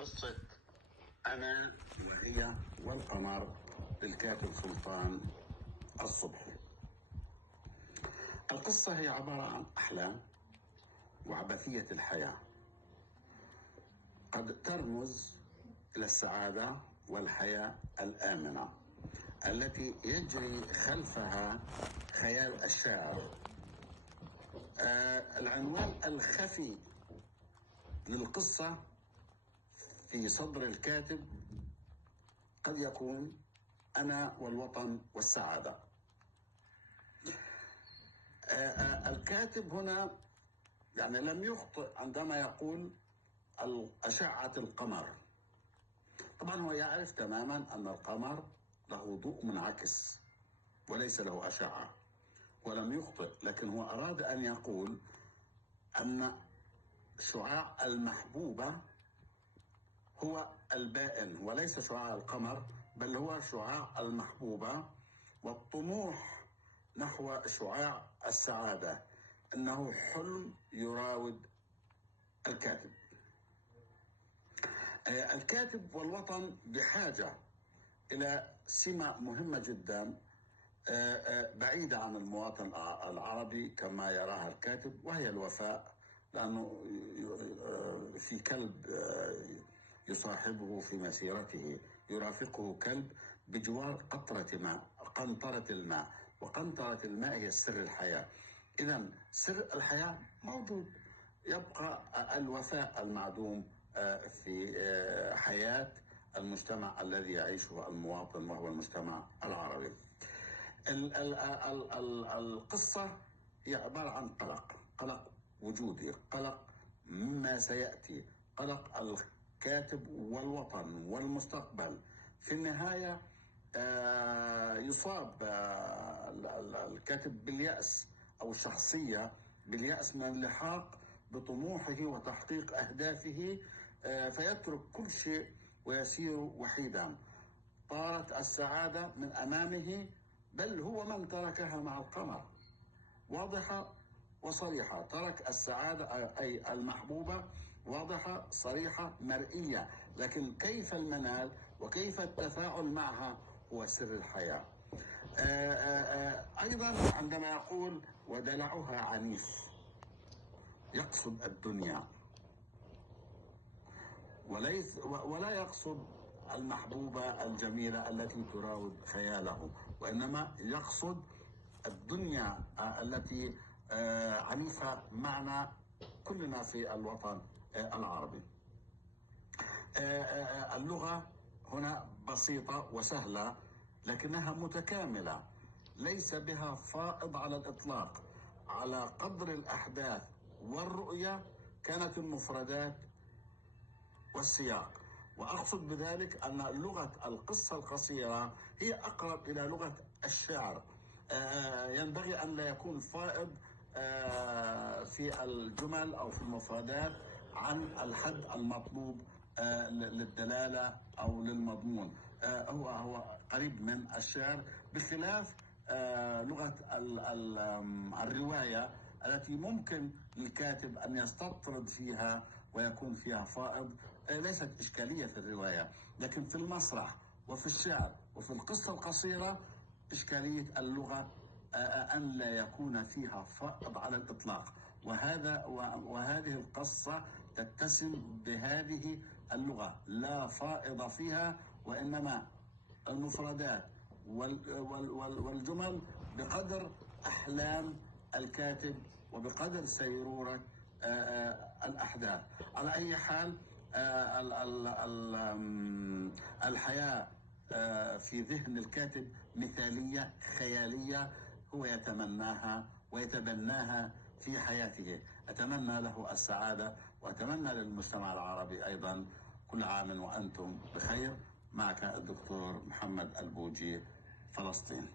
قصة أنا وهي والقمر للكاتب سلطان الصبحي. القصة هي عبارة عن أحلام وعبثية الحياة قد ترمز إلى السعادة والحياة الآمنة التي يجري خلفها خيال الشاعر. العنوان الخفي للقصة في صدر الكاتب قد يكون أنا والوطن والسعادة. الكاتب هنا يعني لم يخطئ عندما يقول أشعة القمر. طبعا هو يعرف تماما أن القمر له ضوء منعكس وليس له أشعة، ولم يخطئ، لكن هو أراد أن يقول أن شعاع المحبوبة هو البائن وليس شعاع القمر، بل هو شعاع المحبوبة، والطموح نحو شعاع السعادة إنه حلم يراود الكاتب. الكاتب والوطن بحاجة إلى سمة مهمة جدا بعيدة عن المواطن العربي كما يراها الكاتب، وهي الوفاء، لأنه في كلب يصاحبه في مسيرته، يرافقه كلب بجوار قنطرة الماء، وقنطرة الماء هي سر الحياة. إذن سر الحياة موجود، يبقى الوفاء المعدوم في حياة المجتمع الذي يعيشه المواطن وهو المجتمع العربي. القصة هي عبارة عن قلق وجودي، قلق مما سيأتي، قلق الكاتب والوطن والمستقبل. في النهاية يصاب الكاتب باليأس أو الشخصية باليأس من اللحاق بطموحه وتحقيق أهدافه، فيترك كل شيء ويسير وحيدا. طارت السعادة من أمامه، بل هو من تركها مع القمر، واضحة وصريحة. ترك السعادة أي المحبوبة واضحة صريحة مرئية، لكن كيف المنال وكيف التفاعل معها هو سر الحياة. أيضا عندما يقول ودلعها عنيف يقصد الدنيا ولا يقصد المحبوبة الجميلة التي تراود خياله، وإنما يقصد الدنيا التي عنيفة معنا كلنا في الوطن العربي. اللغة هنا بسيطة وسهلة، لكنها متكاملة، ليس بها فائض على الإطلاق. على قدر الأحداث والرؤية كانت المفردات والسياق، وأقصد بذلك أن لغة القصة القصيرة هي أقرب إلى لغة الشعر. ينبغي أن لا يكون فائض في الجمل أو في المفردات عن الحد المطلوب للدلالة أو للمضمون. هو قريب من الشعر، بخلاف لغة الرواية التي ممكن للكاتب أن يستطرد فيها ويكون فيها فائض. ليست إشكالية في الرواية، لكن في المسرح وفي الشعر وفي القصة القصيرة إشكالية اللغة أن لا يكون فيها فائض على الإطلاق. وهذه القصة تتسم بهذه اللغة، لا فائض فيها، وإنما المفردات والجمل بقدر أحلام الكاتب وبقدر سيرورة الأحداث. على أي حال الحياة في ذهن الكاتب مثالية خيالية، هو يتمناها ويتبناها في حياته. أتمنى له السعادة، وأتمنى للمجتمع العربي أيضا كل عام وأنتم بخير. معك الدكتور محمد البوجي، فلسطين.